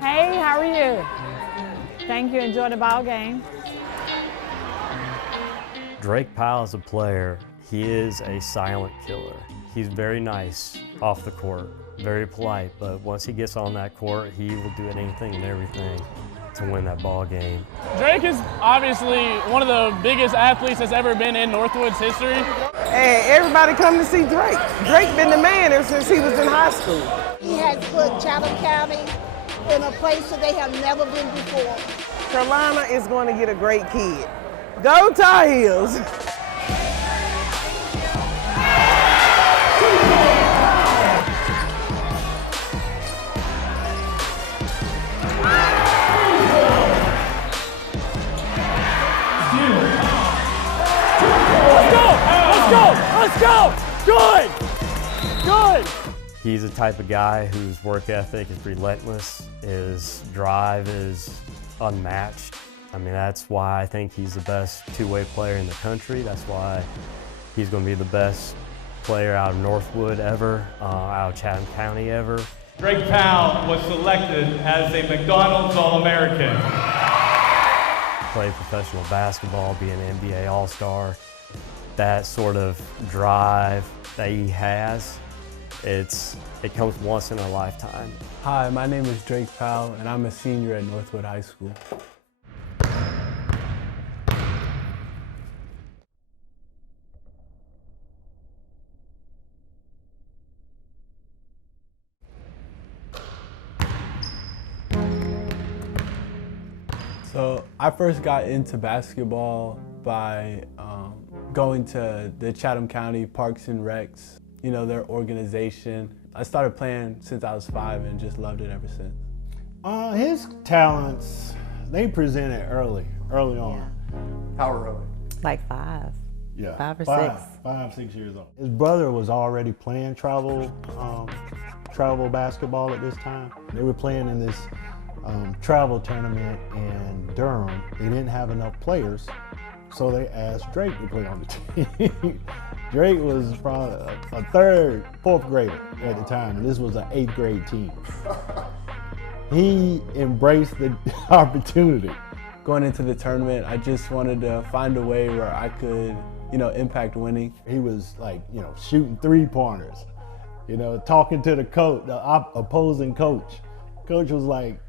Hey, how are you? Thank you. Enjoy the ball game. Drake Powell is a player. He is a silent killer. He's very nice off the court, very polite, but once he gets on that court, he will do anything and everything to win that ball game. Drake is obviously one of the biggest athletes that's ever been in Northwood's history. And everybody come to see Drake. Drake been the man ever since he was in high school. He has put Chatham County in a place that they have never been before. Carolina is going to get a great kid. Go Tar Heels! Let's go! Good! Good! He's the type of guy whose work ethic is relentless, his drive is unmatched. I mean, that's why I think he's the best two-way player in the country. That's why he's going to be the best player out of Northwood ever, out of Chatham County ever. Drake Powell was selected as a McDonald's All-American. Played professional basketball, be an NBA All-Star. That sort of drive that he has, it comes once in a lifetime. Hi, my name is Drake Powell, and I'm a senior at Northwood High School. So I first got into basketball by going to the Chatham County Parks and Recs, you know, their organization. I started playing since I was 5 and just loved it ever since. His talents, they presented early on. How early? Like 5. Yeah. 5 or 6. 5, 6 years old. His brother was already playing travel basketball at this time. They were playing in this travel tournament in Durham. They didn't have enough players, so they asked Drake to play on the team. Drake was probably a 3rd, 4th grader at the time, and this was an 8th grade team. He embraced the opportunity. Going into the tournament, I just wanted to find a way where I could, you know, impact winning. He was like, you know, shooting 3-pointers, you know, talking to the coach, the opposing coach. Coach was like,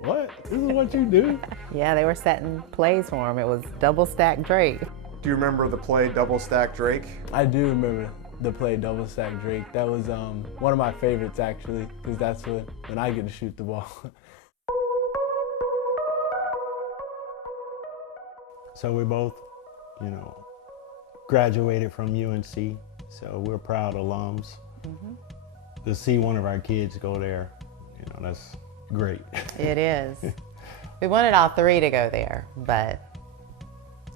"What? This is what you do?" Yeah, they were setting plays for him. It was double stack Drake. Do you remember the play Double Stack Drake? I do remember the play Double Stack Drake. That was one of my favorites, actually, because that's when I get to shoot the ball. So we both, you know, graduated from UNC, so we're proud alums. Mm-hmm. To see one of our kids go there, you know, that's great. It is. We wanted all 3 to go there, but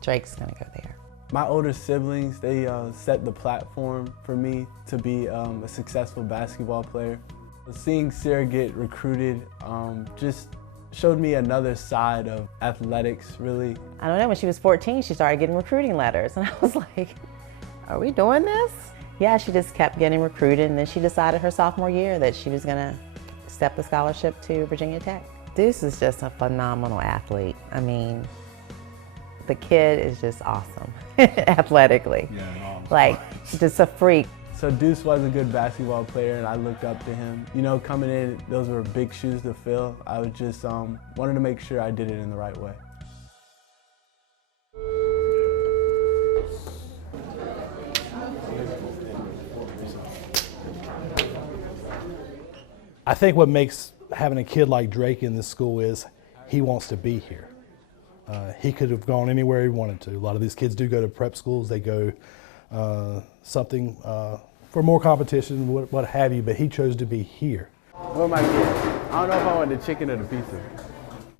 Drake's gonna go there. My older siblings, they set the platform for me to be a successful basketball player. Seeing Sarah get recruited just showed me another side of athletics, really. I don't know, when she was 14, she started getting recruiting letters, and I was like, are we doing this? Yeah, she just kept getting recruited, and then she decided her sophomore year that she was gonna accept the scholarship to Virginia Tech. Deuce is just a phenomenal athlete. I mean, the kid is just awesome, athletically. Yeah, like, just a freak. So Deuce was a good basketball player, and I looked up to him. You know, coming in, those were big shoes to fill. I was just wanted to make sure I did it in the right way. I think what makes having a kid like Drake in this school is he wants to be here. He could have gone anywhere he wanted to. A lot of these kids do go to prep schools. They go something for more competition, what have you, but he chose to be here. What am I getting? I don't know if I want the chicken or the pizza.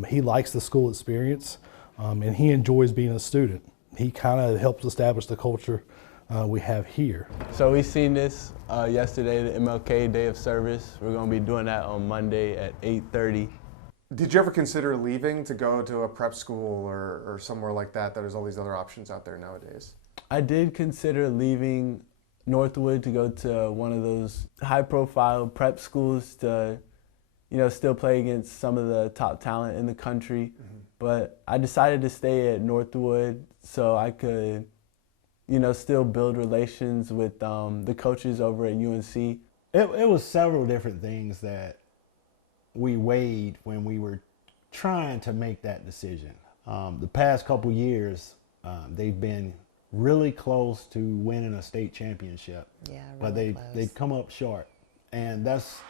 He likes the school experience, and he enjoys being a student. He kind of helps establish the culture we have here. So we seen this yesterday, the MLK Day of Service. We're going to be doing that on Monday at 8:30. Did you ever consider leaving to go to a prep school or somewhere like that? There's all these other options out there nowadays. I did consider leaving Northwood to go to one of those high-profile prep schools to, still play against some of the top talent in the country. But I decided to stay at Northwood so I could, still build relations with the coaches over at UNC. It was several different things that we weighed when we were trying to make that decision. The past couple years, they've been really close to winning a state championship, but they've come up short, and that's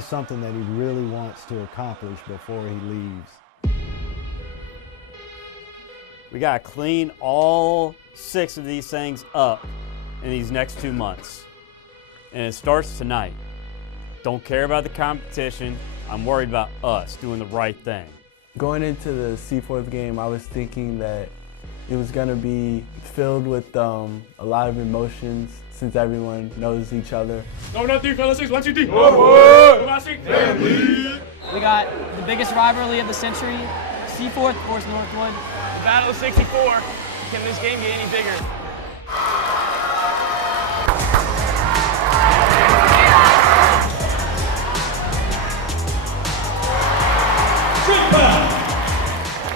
something that he really wants to accomplish before he leaves. We got to clean all 6 of these things up in these next 2 months. And it starts tonight. Don't care about the competition. I'm worried about us doing the right thing. Going into the Seaforth game, I was thinking that it was going to be filled with a lot of emotions since everyone knows each other. No, not 3, fellas, 6, 1, 2, 3. We got the biggest rivalry of the century, Seaforth versus Northwood. The Battle of 64. Can this game get any bigger?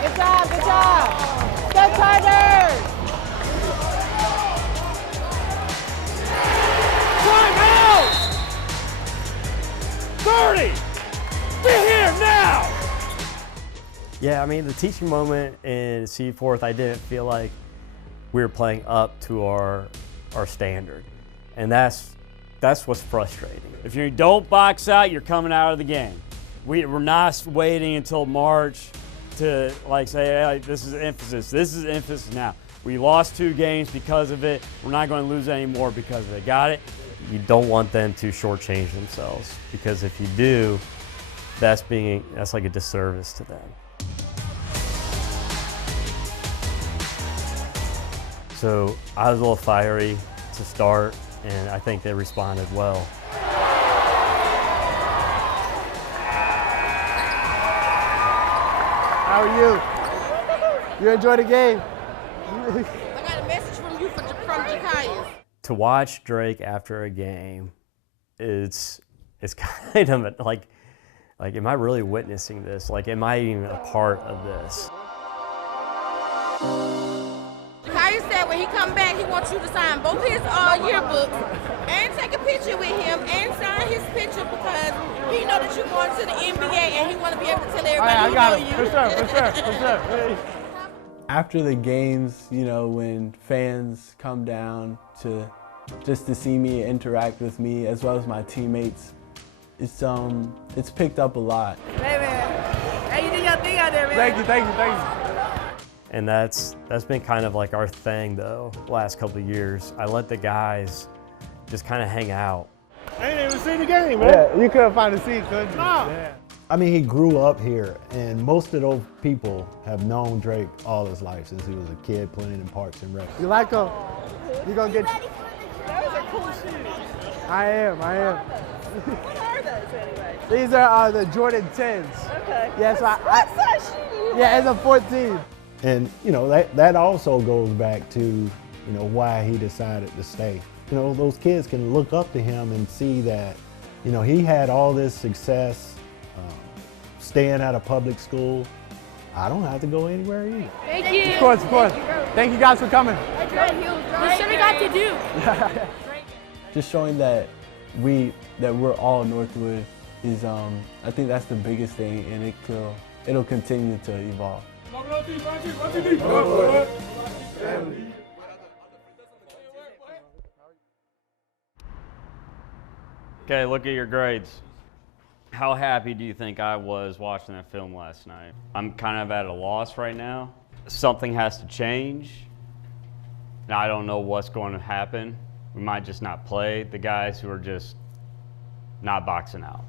Good job, good job. Go Chargers! Time out! 30! Get here now! Yeah, I mean, the teaching moment in Seaforth, I didn't feel like we were playing up to our standard. And that's what's frustrating. If you don't box out, you're coming out of the game. We're not waiting until March to say, hey, this is emphasis. This is emphasis now. We lost 2 games because of it. We're not going to lose any more because of it. Got it? You don't want them to shortchange themselves, because if you do, that's like a disservice to them. So I was a little fiery to start, and I think they responded well. How are you? You enjoy the game? I got a message from you from Jakias. To watch Drake after a game, it's kind of like, am I really witnessing this? Like, am I even a part of this? Jakias said when he come back, he wants you to sign both his yearbooks and take a picture with him and sign his picture because he know that you're going to the NBA and he want to be able to tell everybody who know you. For sure. After the games, when fans come down just to see me, interact with me, as well as my teammates, it's picked up a lot. Hey man, hey, you did your thing out there, man. Thank you. And that's been kind of like our thing, though, the last couple of years. I let the guys just kind of hang out. I ain't even seen the game, man. Yeah, you couldn't find a seat, could you? No. Yeah. I mean, he grew up here, and most of those people have known Drake all his life since he was a kid playing in Parks and Rec. You like them? You gonna get? Those are cool shoes. I am. What are those anyway? These are the Jordan 10s. Okay. Yeah, so what size shoe? Yeah, it's a 14. And that also goes back to why he decided to stay. Those kids can look up to him and see that he had all this success staying at a public school. I don't have to go anywhere either. Thank you. Of course. Thank you guys for coming. What should we got to do? Just showing that we're all Northwood is I think that's the biggest thing, and it'll continue to evolve. Okay, look at your grades. How happy do you think I was watching that film last night? I'm kind of at a loss right now. Something has to change. Now, I don't know what's going to happen. We might just not play the guys who are just not boxing out.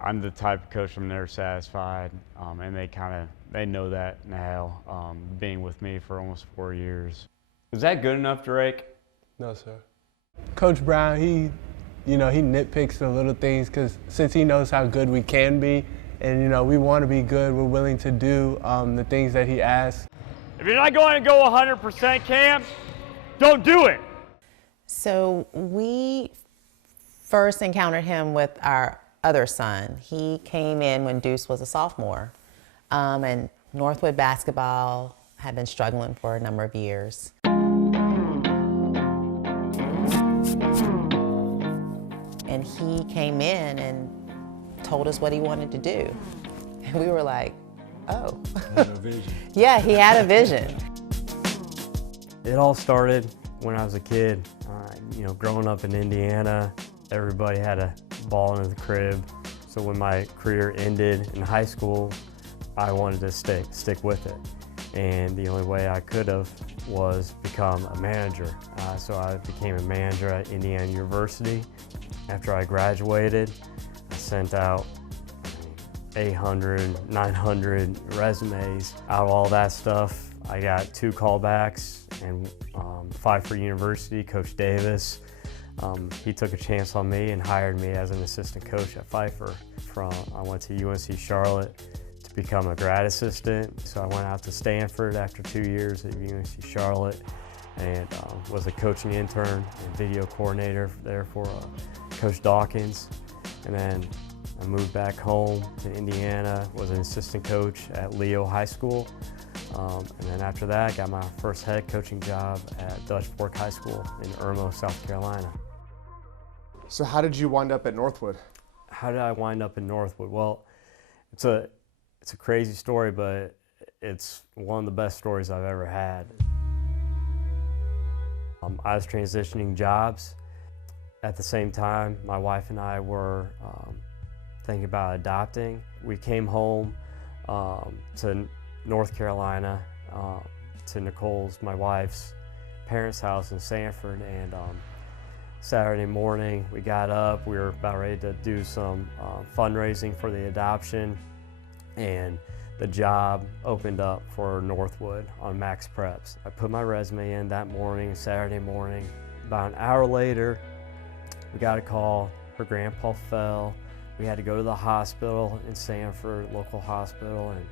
I'm the type of coach I'm never satisfied, and they know that now, being with me for almost 4 years. Is that good enough, Drake? No, sir. Coach Brown, he nitpicks the little things since he knows how good we can be, and we want to be good. We're willing to do the things that he asks. If you're not going to go 100%, Cam, don't do it. So we first encountered him with our other son. He came in when Deuce was a sophomore, and Northwood basketball had been struggling for a number of years. And he came in and told us what he wanted to do. And we were like, oh. Had a vision. Yeah, he had a vision. It all started when I was a kid. You know, growing up in Indiana, everybody had a ball in the crib. So when my career ended in high school, I wanted to stick with it. And the only way I could have was become a manager. So I became a manager at Indiana University. After I graduated, I sent out 800, 900 resumes. Out of all that stuff, I got 2 callbacks and Pfeiffer University, Coach Davis. He took a chance on me and hired me as an assistant coach at Pfeiffer. I went to UNC Charlotte to become a grad assistant. So I went out to Stanford after 2 years at UNC Charlotte and was a coaching intern and video coordinator there for Coach Dawkins. And then I moved back home to Indiana, was an assistant coach at Leo High School. And then after that, I got my first head coaching job at Dutch Fork High School in Irmo, South Carolina. So how did you wind up at Northwood? How did I wind up in Northwood? Well, it's a crazy story, but it's one of the best stories I've ever had. I was transitioning jobs. At the same time, my wife and I were thinking about adopting. We came home to North Carolina, to Nicole's, my wife's parents' house in Sanford, and Saturday morning we got up, we were about ready to do some fundraising for the adoption, and the job opened up for Northwood on Max Preps. I put my resume in that morning, Saturday morning. About an hour later, we got a call, her grandpa fell. We had to go to the hospital in Sanford, local hospital, and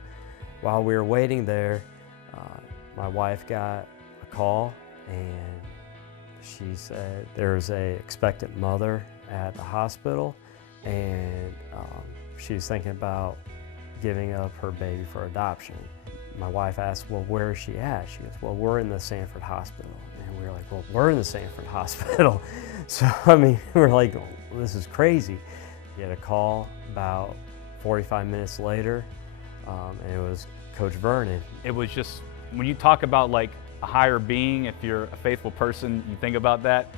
while we were waiting there, my wife got a call and she said there's a expectant mother at the hospital and she was thinking about giving up her baby for adoption. My wife asked, well, where is she at? She goes, well, we're in the Sanford hospital. And we were like, well, we're in the Sanford hospital. So, I mean, we're like, well, this is crazy. We had a call about 45 minutes later, and it was Coach Vernon. It was just, when you talk about like a higher being, if you're a faithful person, you think about that.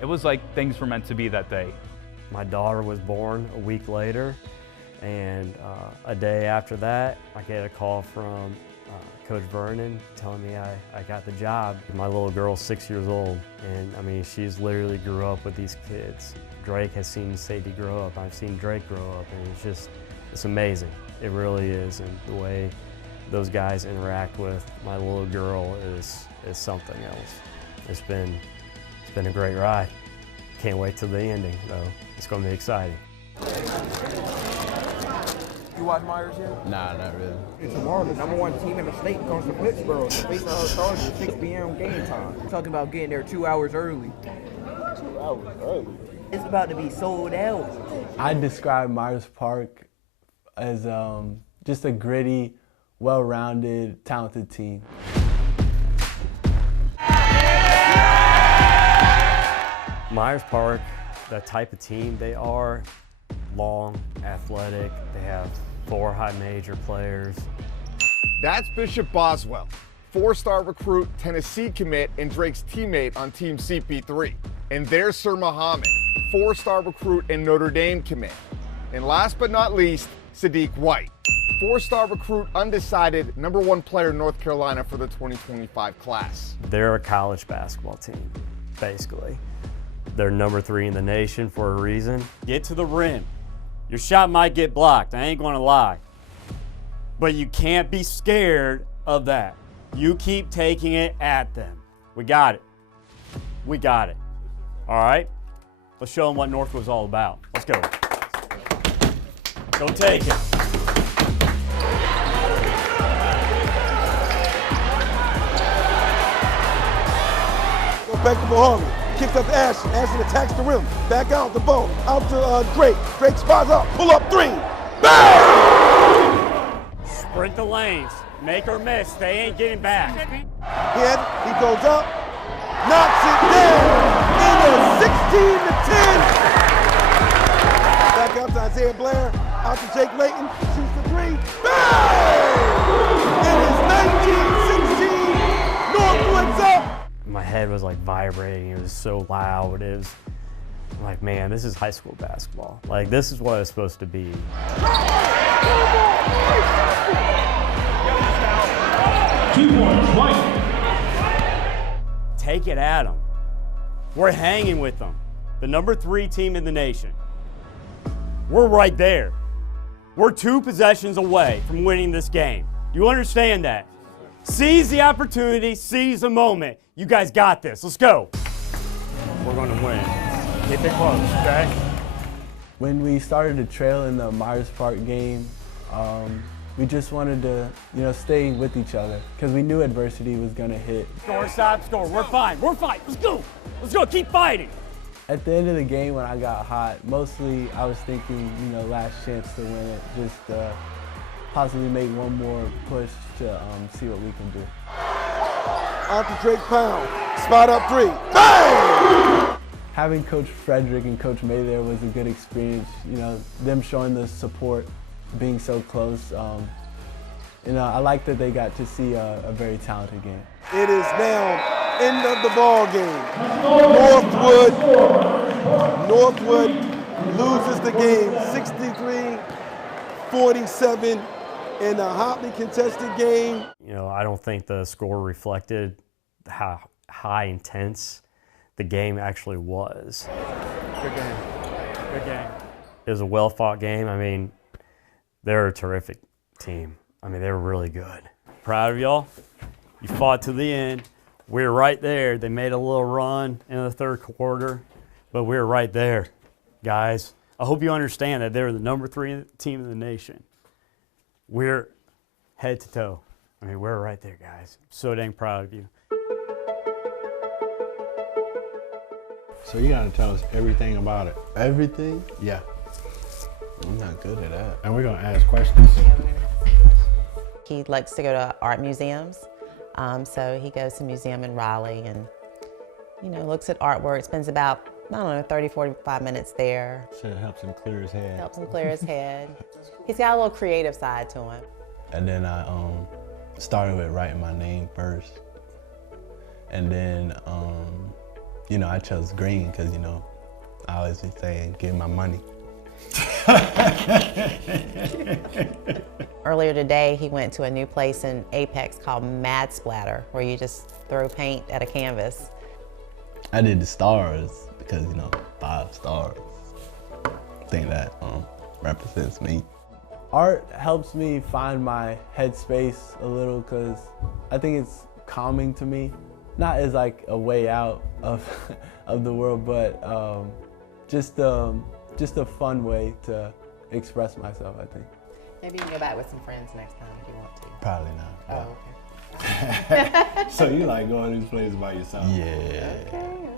It was like things were meant to be that day. My daughter was born a week later, and a day after that, I get a call from Coach Vernon telling me I got the job. My little girl's 6 years old, and I mean, she's literally grew up with these kids. Drake has seen Sadie grow up, I've seen Drake grow up, and it's amazing. It really is, and the way those guys interact with my little girl is something else. It's been a great ride. Can't wait till the ending, though. It's going to be exciting. You watch Myers yet? Nah, not really. It's tomorrow. The #1 team in the state comes to Pittsboro to face the Chargers at 6 p.m. game time. We're talking about getting there 2 hours early. 2 hours early? It's about to be sold out. I describe Myers Park as just a gritty, well-rounded, talented team. Myers Park, the type of team they are, long, athletic, they have 4 high major players. That's Bishop Boswell, 4-star recruit, Tennessee commit, and Drake's teammate on Team CP3. And there's Sir Muhammad, 4-star recruit and Notre Dame commit. And last but not least, Sadiq White, 4-star recruit, undecided, #1 player in North Carolina for the 2025 class. They're a college basketball team, basically. They're #3 in the nation for a reason. Get to the rim. Your shot might get blocked, I ain't gonna lie. But you can't be scared of that. You keep taking it at them. We got it. We got it. All right? Let's show them what Northwood's all about. Let's go. Go take it. Go back to Muhammad. kicks up to Ashton. Ashton attacks the rim. Back out the ball. Out to Drake. Drake spots up. Pull up three. Bang! Sprint the lanes. Make or miss. They ain't getting back. Head. He goes up. Knocks it down. It is 16-10. Back out to Isaiah Blair. Out to Jake Layton. Shoots the three. Bang! It is 19-16. Northwood's up. My head was like vibrating. It was so loud. It was like, man, this is high school basketball. Like, this is what it's supposed to be. 2 points, White. Take it at them. We're hanging with them. The #3 team in the nation. We're right there. We're 2 possessions away from winning this game. You understand that? Seize the opportunity, seize the moment. You guys got this. Let's go. We're going to win. Keep it close, okay? When we started to trail in the Myers Park game, we just wanted to, stay with each other because we knew adversity was going to hit. Score, stop, score. We're fine. We're fine. Let's go. Let's go. Keep fighting. At the end of the game when I got hot, mostly I was thinking, last chance to win it, just possibly make one more push to see what we can do. Out to Drake Powell. Spot up three. Bang! Having Coach Frederick and Coach May there was a good experience. Them showing the support, being so close. I like that they got to see a very talented game. It is now end of the ball game. Northwood loses the game 63-47 in a hotly contested game. I don't think the score reflected how high intense the game actually was. Good game. Good game. It was a well-fought game. I mean, they're a terrific team. I mean, they were really good. Proud of y'all. You fought to the end. We were right there. They made a little run in the third quarter, but we were right there, guys. I hope you understand that they're the #3 team in the nation. We're head to toe. I mean, we're right there, guys. So dang proud of you. So you gotta tell us everything about it. Everything? Yeah. I'm not good at that. And we're gonna ask questions. He likes to go to art museums. So he goes to a museum in Raleigh and, looks at artwork, spends about, 30, 45 minutes there. So it helps him clear his head. Helps him clear his head. He's got a little creative side to him. And then I started with writing my name first. And then, I chose green because, I always be saying, give my money. Earlier today, he went to a new place in Apex called Mad Splatter, where you just throw paint at a canvas. I did the stars because, 5 stars. I think that represents me. Art helps me find my headspace a little because I think it's calming to me. Not as like a way out of the world, but just a fun way to express myself, I think. Maybe you can go back with some friends next time if you want to. Probably not. Oh, okay. So you like going to these places by yourself? Yeah. Okay.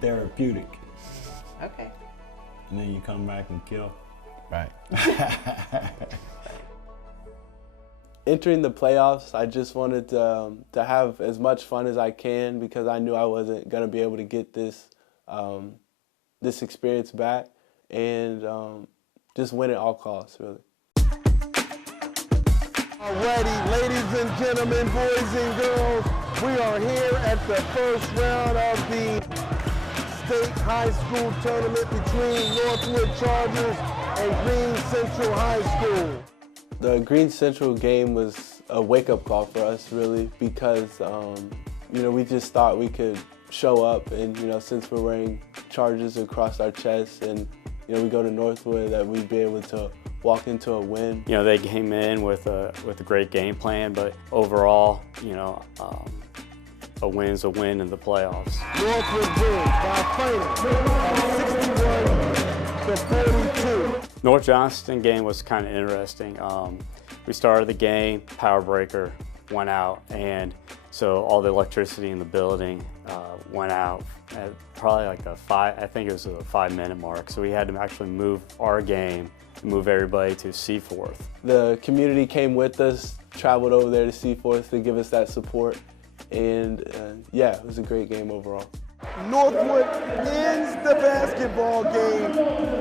Therapeutic. Okay. And then you come back and kill. Right. Entering the playoffs, I just wanted to have as much fun as I can because I knew I wasn't going to be able to get this this experience back and just win at all costs, really. Alrighty, ladies and gentlemen, boys and girls, we are here at the first round of the state high school tournament between Northwood Chargers and Green Central High School. The Green Central game was a wake-up call for us, really, because we just thought we could show up, and since we're wearing Chargers across our chests, and we go to Northwood, that we'd be able to walk into a win. They came in with a great game plan, but overall, a win's a win in the playoffs. Northwood wins by a final 61-42. North Johnston game was kind of interesting. We started the game, power breaker went out, and so all the electricity in the building went out at probably like I think it was the 5-minute mark. So we had to actually move our game, move everybody to Seaforth. The community came with us, traveled over there to Seaforth to give us that support. And yeah, it was a great game overall. Northwood wins the basketball game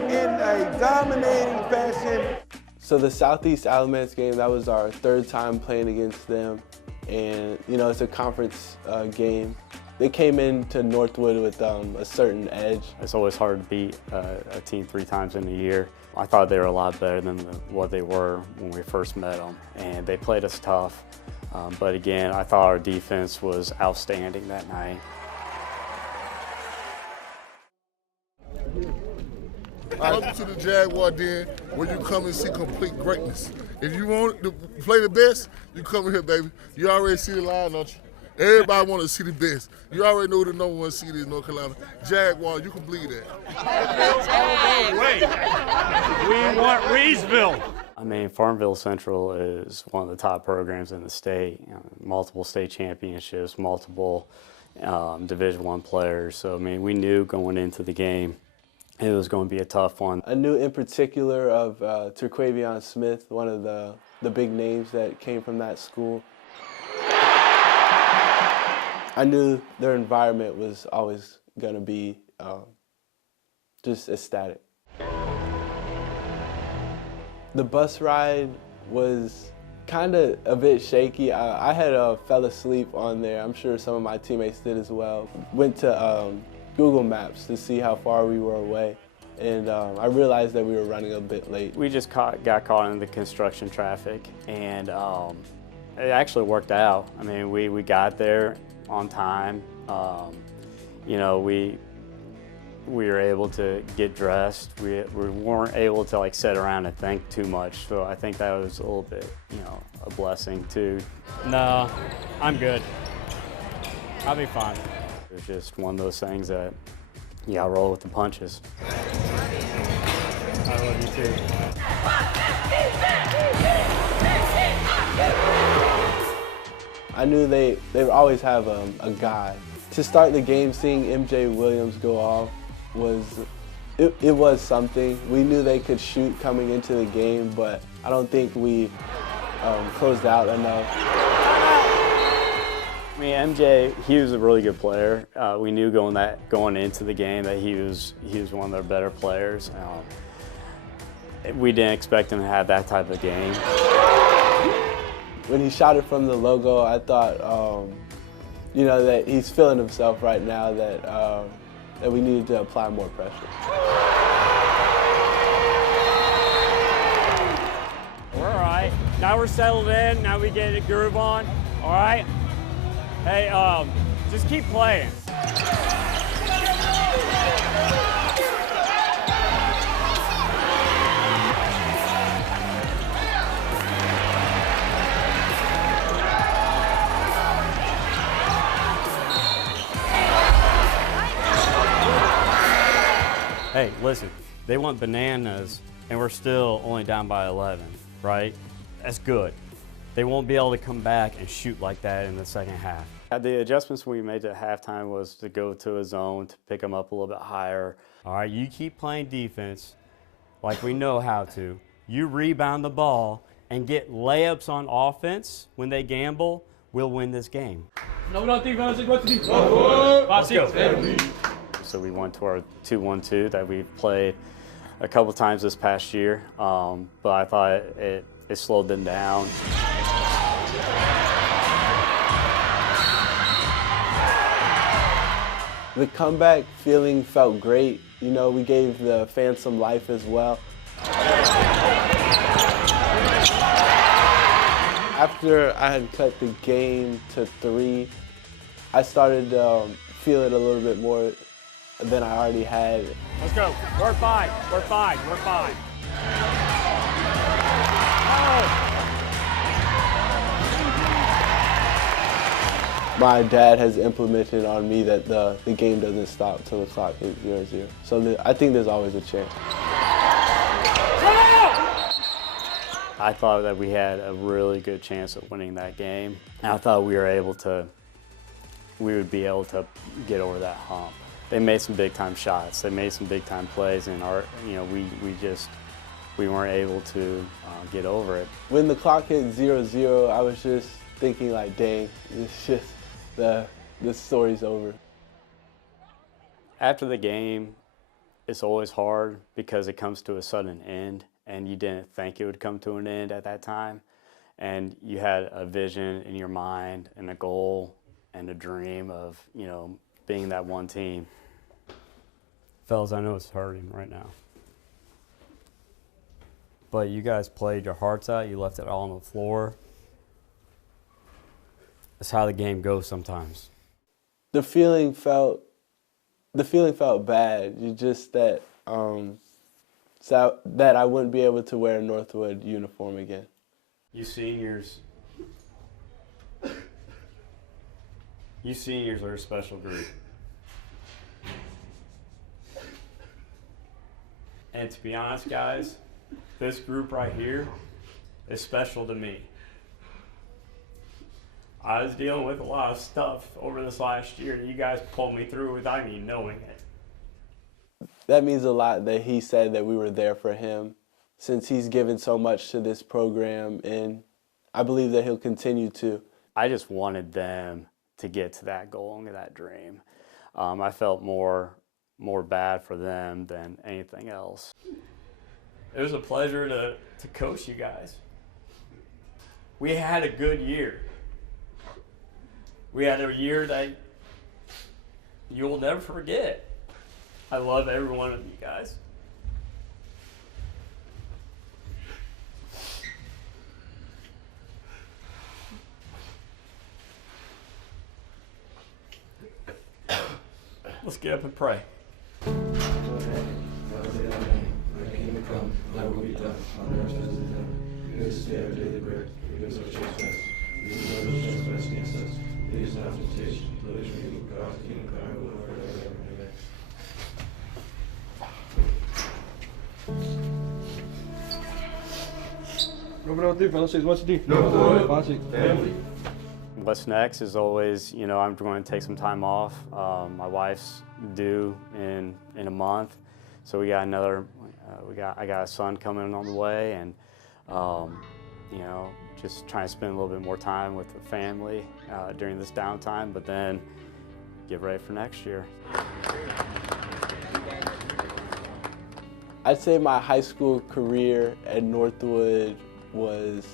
in a dominating fashion. So the Southeast Alamance game, that was our 3rd time playing against them. And you know, it's a conference game. They came into Northwood with a certain edge. It's always hard to beat a team 3 times in a year. I thought they were a lot better than what they were when we first met them, and they played us tough. But again, I thought our defense was outstanding that night. Welcome to the Jaguar Den, where you come and see complete greatness. If you want to play the best, you come here, baby. You already see the line, don't you? Everybody want to see the best. You already know who the #1 seed is in North Carolina. Jaguar, you can believe that. We want Reesville. I mean, Farmville Central is one of the top programs in the state. You know, multiple state championships, multiple Division I players. So, I mean, we knew going into the game it was going to be a tough one. I knew in particular of Terquavion Smith, one of the big names that came from that school. I knew their environment was always going to be just ecstatic. The bus ride was kind of a bit shaky. I had fell asleep on there. I'm sure some of my teammates did as well. Went to Google Maps to see how far we were away, and I realized that we were running a bit late. We just got caught in the construction traffic, and it actually worked out. I mean, we got there on time. You know, we were able to get dressed. We weren't able to like sit around and think too much. So I think that was a little bit, you know, a blessing too. No, I'm good. I'll be fine. It was just one of those things that you gotta roll with the punches. I love you too. I knew they would always have a guy. To start the game, seeing MJ Williams go off it was something. We knew they could shoot coming into the game, but I don't think we closed out enough. I mean, MJ, he was a really good player. We knew going into the game that he was one of their better players. We didn't expect him to have that type of game. When he shot it from the logo, I thought, you know, that he's feeling himself right now, that we needed to apply more pressure. We're all right. Now we're settled in. Now we get a groove on. All right? Hey, just keep playing. Hey, listen, they want bananas, and we're still only down by 11, right? That's good. They won't be able to come back and shoot like that in the second half. The adjustments we made at halftime was to go to a zone, to pick them up a little bit higher. All right, you keep playing defense like we know how to. You rebound the ball and get layups on offense when they gamble, we'll win this game. Let's go. So we went to our 2-1-2 that we've played a couple times this past year, but I thought it slowed them down. The comeback feeling felt great. You know, we gave the fans some life as well. After I had cut the game to 3, I started feeling a little bit more than I already had. Let's go. We're fine. We're fine. We're fine. My dad has implemented on me that the game doesn't stop till the clock hits 0-0. So I think there's always a chance. I thought that we had a really good chance of winning that game. And I thought we were able to we would be able to get over that hump. They made some big time shots. They made some big time plays, and we weren't able to get over it. When the clock hit 0-0, I was just thinking like, dang, it's just the story's over. After the game, it's always hard because it comes to a sudden end, and you didn't think it would come to an end at that time. And you had a vision in your mind and a goal and a dream of, being that one team. Fellas, I know it's hurting right now. But you guys played your hearts out. You left it all on the floor. That's how the game goes sometimes. The feeling felt bad. You just that that I wouldn't be able to wear a Northwood uniform again. You seniors are a special group. And to be honest, guys, this group right here is special to me. I was dealing with a lot of stuff over this last year that you guys pulled me through without me knowing it. That means a lot that he said that we were there for him, since he's given so much to this program, and I believe that he'll continue to. I just wanted them to get to that goal and that dream. I felt more bad for them than anything else. It was a pleasure to coach you guys. We had a good year. We had a year that you'll never forget. I love every one of you guys. Let's get up and pray. What's next is always, I'm going to take some time off. My wife's due in a month, so we got I got a son coming on the way, and just trying to spend a little bit more time with the family during this downtime, but then get ready for next year. I'd say my high school career at Northwood was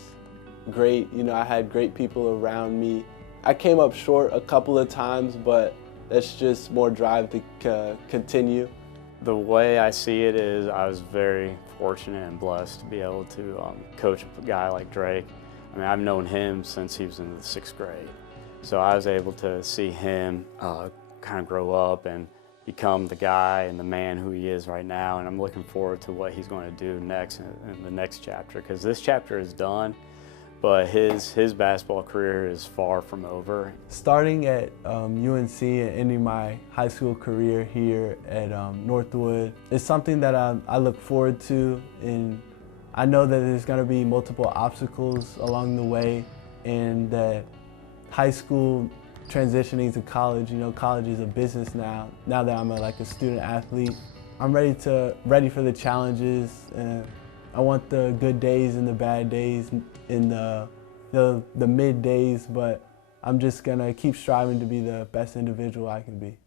great. I had great people around me. I came up short a couple of times, but that's just more drive to continue. The way I see it is I was very fortunate and blessed to be able to coach a guy like Drake. I mean, I've known him since he was in the 6th grade. So I was able to see him kind of grow up and become the guy and the man who he is right now, and I'm looking forward to what he's going to do next in the next chapter, because this chapter is done, but his basketball career is far from over. Starting at UNC and ending my high school career here at Northwood is something that I look forward to, and I know that there's going to be multiple obstacles along the way, and that high school transitioning to college, college is a business now. Now that I'm a student athlete, I'm ready for the challenges, and I want the good days and the bad days and the mid days, but I'm just gonna keep striving to be the best individual I can be.